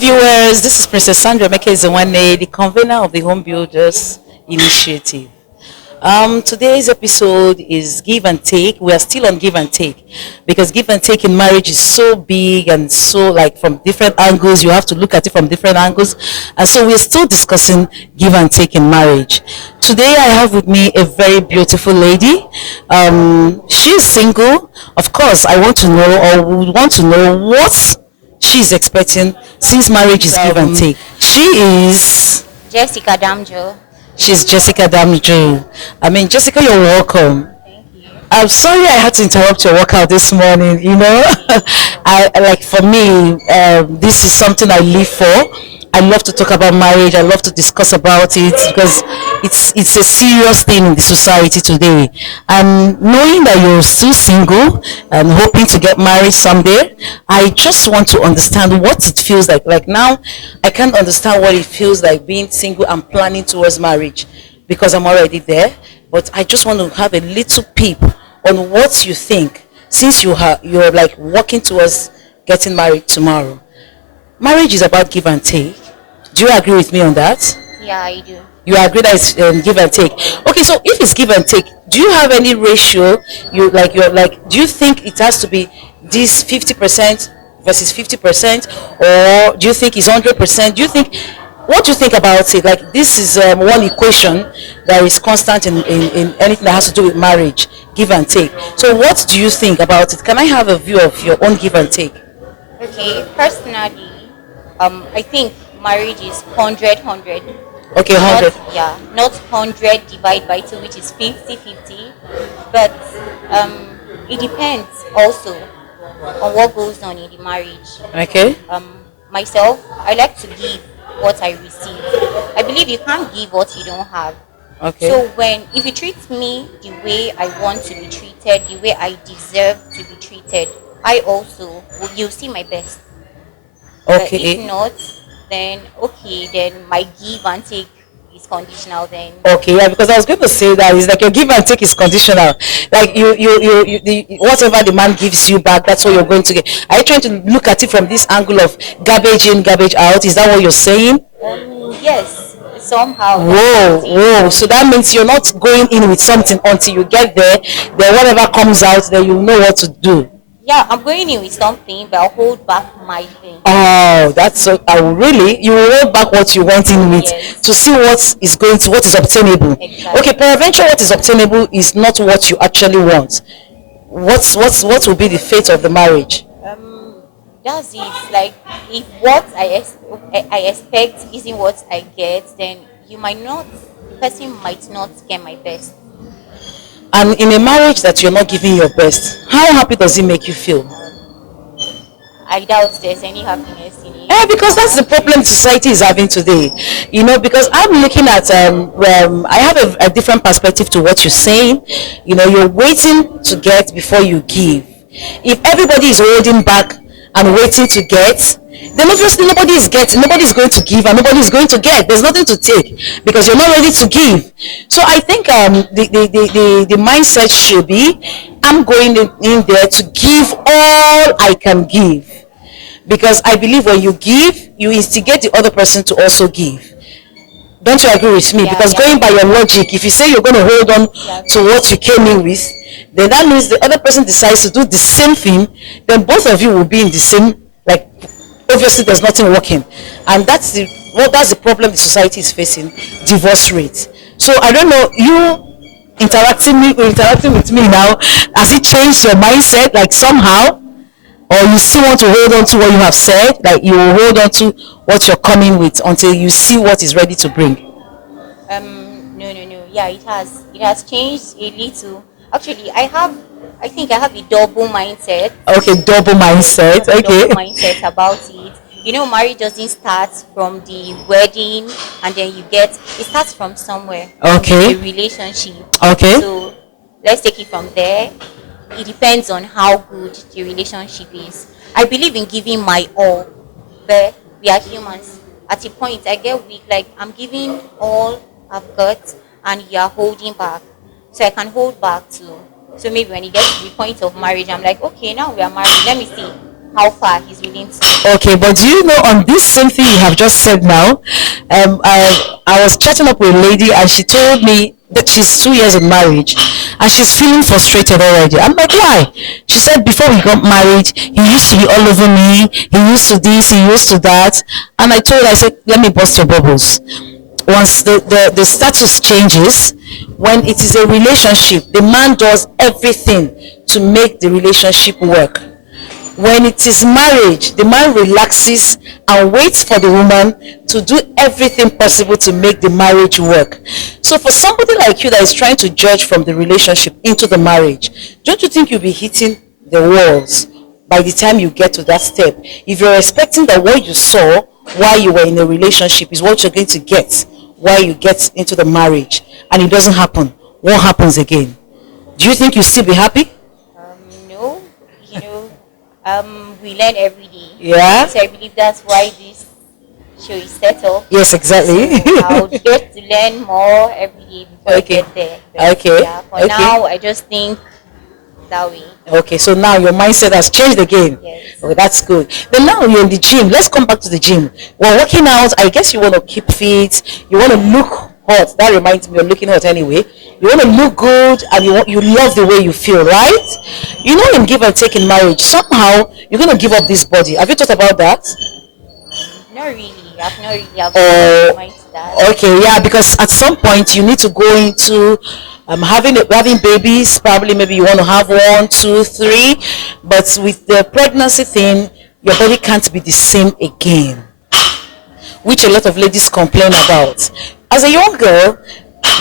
viewers, this is Princess Sandra Meke Zewane, the convener of the Home Builders Initiative. Today's episode is give and take. We are still on give and take because give and take in marriage is so big and so like from different angles. You have to look at it from different angles, and so we're still discussing give and take in marriage. Today I have with me a very beautiful lady. She's single. Of course, I want to know or would want to know what she's expecting since marriage is give and take. She is Jessica Damjo. She's Jessica Damju. Jessica, you're welcome. Thank you. I'm sorry I had to interrupt your workout this morning. For me, this is something I live for. I love to talk about marriage. I love to discuss about it because it's a serious thing in the society today. And knowing that you're still single and hoping to get married someday, I just want to understand what it feels like. Like now, I can't understand what it feels like being single and planning towards marriage because I'm already there. But I just want to have a little peep on what you think since you're like working towards getting married tomorrow. Marriage is about give and take. Do you agree with me on that? Yeah, I do. You agree that it's give and take. Okay, so if it's give and take, do you have any ratio? Do you think it has to be this 50% versus 50%, or do you think it's 100%? What do you think about it? Like this is one equation that is constant in anything that has to do with marriage, give and take. So what do you think about it? Can I have a view of your own give and take? Okay, personally, I think marriage is 100. Okay, 100. Not 100 divided by 2, which is 50-50. But it depends also on what goes on in the marriage. Okay. Myself, I like to give what I receive. I believe you can't give what you don't have. Okay. So if you treat me the way I want to be treated, the way I deserve to be treated, you'll see my best. Okay. If not, then my give and take is conditional then. Okay, yeah, because I was going to say that it's like your give and take is conditional. Like whatever the man gives you back, that's what you're going to get. Are you trying to look at it from this angle of garbage in, garbage out? Is that what you're saying? Yes, somehow. Whoa. So that means you're not going in with something until you get there. Then whatever comes out, then you know what to do. Yeah, I'm going in with something, but I'll hold back my thing. Oh, that's so. You will hold back what you went in with to see what is obtainable. Exactly. Okay, peradventure, what is obtainable is not what you actually want. What will be the fate of the marriage? That's it. Like if what I expect isn't what I get, then the person might not get my best. And in a marriage that you're not giving your best, how happy does it make you feel? I doubt there's any happiness in it. Because that's the problem society is having today. Because I'm looking at, I have a different perspective to what you're saying. You're waiting to get before you give. If everybody is holding back and waiting to get, then obviously nobody's going to give and nobody's going to get. There's nothing to take because you're not ready to give. So I think the mindset should be, I'm going in there to give all I can give. Because I believe when you give, you instigate the other person to also give. Don't you agree with me? Because going by your logic, if you say you're going to hold on to what you came in with, then that means the other person decides to do the same thing, then both of you will be in the same, obviously there's nothing working. And that's the problem the society is facing, divorce rate. So I don't know, you interacting with me now, has it changed your mindset somehow? Or you still want to hold on to what you have said, you will hold on to what you're coming with until you see what is ready to bring? No. Yeah, it has changed a little. Actually, I think I have a double mindset. Okay, double mindset. Okay. Double mindset about it. Marriage doesn't start from the wedding and then it starts from somewhere. Okay. A relationship. Okay. So let's take it from there. It depends on how good the relationship is. I believe in giving my all, but we are humans. At a point, I get weak. I'm giving all I've got, and you are holding back. So I can hold back too. So maybe when it gets to the point of marriage, I'm like, okay, now we are married. Let me see. how far he's willing to. Okay, but do you know on this same thing you have just said now, I was chatting up with a lady and she told me that she's 2 years in marriage and she's feeling frustrated already. I'm like, why? She said before we got married, he used to be all over me, he used to this, he used to that. And I told her, I said, let me bust your bubbles. Once the status changes, when it is a relationship, the man does everything to make the relationship work. When it is marriage, the man relaxes and waits for the woman to do everything possible to make the marriage work. So for somebody like you that is trying to judge from the relationship into the marriage, don't you think you'll be hitting the walls by the time you get to that step? If you're expecting that what you saw while you were in a relationship is what you're going to get while you get into the marriage, and it doesn't happen, what happens again? Do you think you'll still be happy? No, we learn every day. Yeah. So I believe that's why this show is set up. Yes, exactly. So I'll get to learn more every day before Okay. I get there. But Okay. yeah, for Okay. now, I just think that way. Okay, so now your mindset has changed again. Yes. Oh, that's good. Then now you're in the gym. Let's come back to the gym. Well, working out, I guess you want to keep fit. You want to look hot. That reminds me of looking hot anyway. You want to look good and you love the way you feel, right? You know, in give and take in marriage, somehow you're going to give up this body. Have you thought about that? Not really. I've not really have Oh, mind to that. okay, yeah, because at some point you need to go into having babies. Probably maybe you want to have 1, 2, 3, but with the pregnancy thing, your body can't be the same again, which a lot of ladies complain about. As a young girl,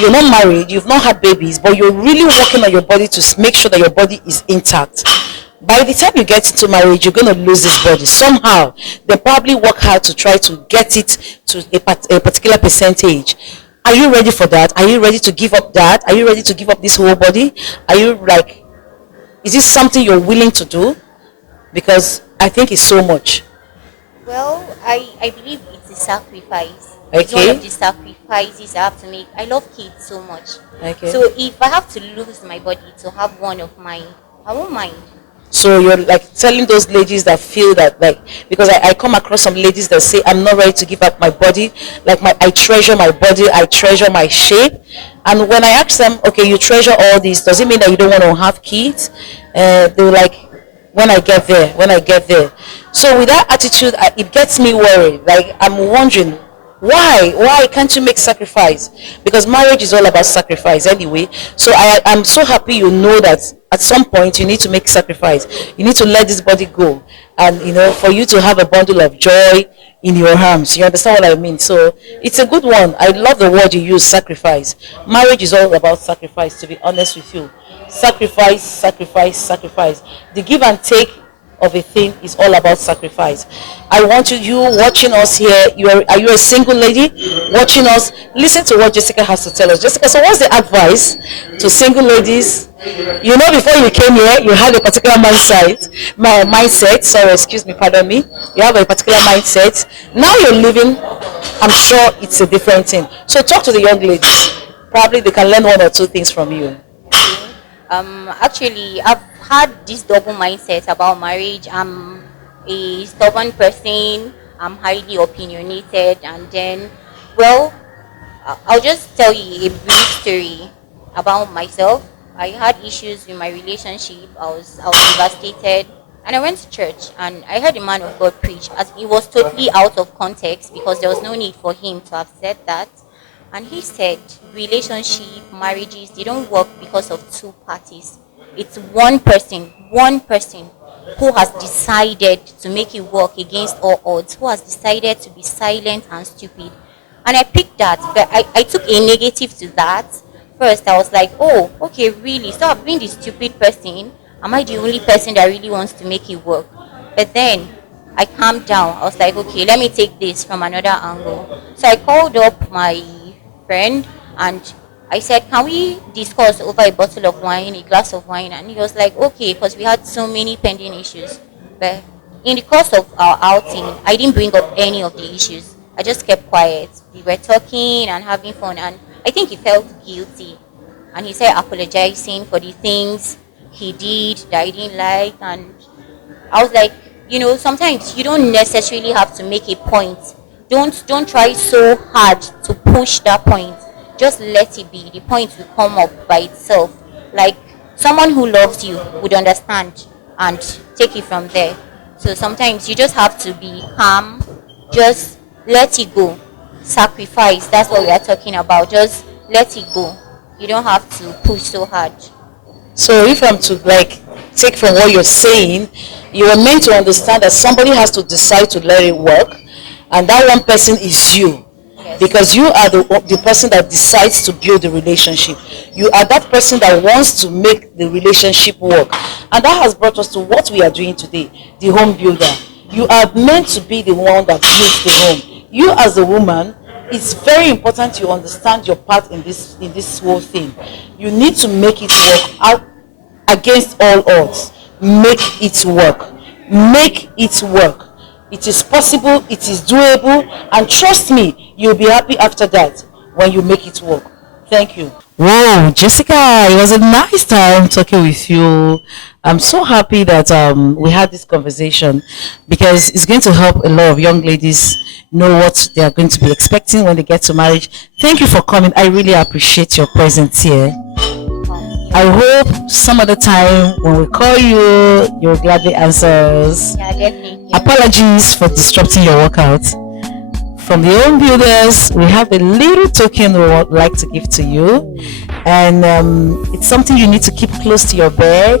you're not married, you've not had babies, but you're really working on your body to make sure that your body is intact. By the time you get into marriage, you're going to lose this body. Somehow, they probably work hard to try to get it to a particular percentage. Are you ready for that? Are you ready to give up that? Are you ready to give up this whole body? Are you like, is this something you're willing to do? Because I think it's so much. Well, I believe it's a sacrifice. It's one Okay. of the sacrifices I have to make. I love kids so much. Okay. So if I have to lose my body to have one of mine, I won't mind. So you're like telling those ladies that feel that, like, because I come across some ladies that say I'm not ready to give up my body, like I treasure my body, I treasure my shape. And when I ask them, okay, you treasure all this, does it mean that you don't want to have kids? They're like, when I get there, when I get there. So with that attitude, it gets me worried. Like, I'm wondering, why can't you make sacrifice? Because marriage is all about sacrifice anyway. So I'm so happy you know that at some point you need to make sacrifice. You need to let this body go, and for you to have a bundle of joy in your arms. You understand what I mean? So it's a good one. I love the word you use, sacrifice. Marriage is all about sacrifice, to be honest with you. Sacrifice, sacrifice, sacrifice. The give and take of a thing is all about sacrifice. I want you watching us here, are you a single lady watching us? Listen to what Jessica has to tell us. Jessica, so what's the advice to single ladies? Before you came here, you had a particular mindset. Sorry, excuse me, pardon me. You have a particular mindset. Now you're living, I'm sure it's a different thing. So talk to the young ladies. Probably they can learn 1 or 2 things from you. Actually, I've had this double mindset about marriage. I'm a stubborn person. I'm highly opinionated, and then, well, I'll just tell you a brief story about myself. I had issues with my relationship. I was devastated, and I went to church, and I heard a man of God preach. As it was totally out of context because there was no need for him to have said that. And he said, relationship, marriages, they don't work because of 2 parties. It's one person who has decided to make it work against all odds, who has decided to be silent and stupid. And I picked that, but I took a negative to that. First, I was like, oh, okay, really? So I've been the stupid person. Am I the only person that really wants to make it work? But then I calmed down. I was like, okay, let me take this from another angle. So I called up my friend and I said, can we discuss over a bottle of wine, a glass of wine? And he was like, okay, because we had so many pending issues. But in the course of our outing, I didn't bring up any of the issues. I just kept quiet. We were talking and having fun, and I think he felt guilty. And he started apologizing for the things he did that I didn't like. And I was like, You know, sometimes you don't necessarily have to make a point. Don't try so hard to push that point. Just let it be. The point will come up by itself. Like someone who loves you would understand and take it from there. So sometimes you just have to be calm. Just let it go. Sacrifice. That's what we are talking about. Just let it go. You don't have to push so hard. So if I'm to like take from what you're saying, you are meant to understand that somebody has to decide to let it work, and that one person is you. Yes. Because you are the person that decides to build the relationship. You are that person that wants to make the relationship work. And that has brought us to what we are doing today, the home builder. You are meant to be the one that builds the home. You as a woman, it's very important you understand your part in this whole thing. You need to make it work out against all odds. Make it work. Make it work. It is possible, it is doable, and trust me, you'll be happy after that when you make it work. Thank you. Whoa, Jessica, it was a nice time talking with you. I'm so happy that we had this conversation, because it's going to help a lot of young ladies know what they are going to be expecting when they get to marriage. Thank you for coming. I really appreciate your presence here. I hope some other time when we call you, you'll gladly answer us. Yeah, definitely. Apologies for disrupting your workout. From the Home Builders, we have a little token we would like to give to you. And it's something you need to keep close to your bed,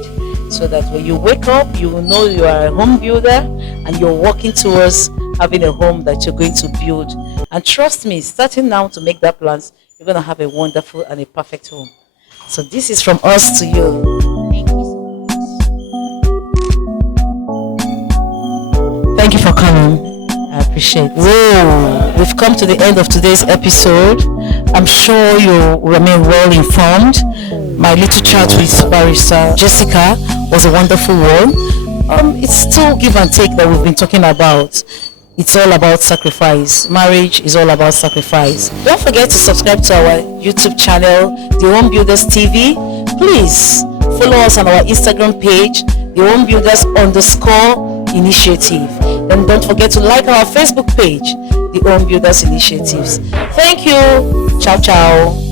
so that when you wake up, you will know you are a home builder and you're working towards having a home that you're going to build. And trust me, starting now to make that plans, you're going to have a wonderful and a perfect home. So this is from us to you. Thank you so much. Thank you for coming. I appreciate it. Whoa, we've come to the end of today's episode. I'm sure you remain well informed. My little chat with Barrister Jessica was a wonderful one. It's still give and take that we've been talking about. It's all about sacrifice. Marriage is all about sacrifice. Don't forget to subscribe to our YouTube channel, The Home Builders TV. Please follow us on our Instagram page, The Home Builders _initiative. And don't forget to like our Facebook page, The Home Builders Initiatives. Thank you. Ciao, ciao.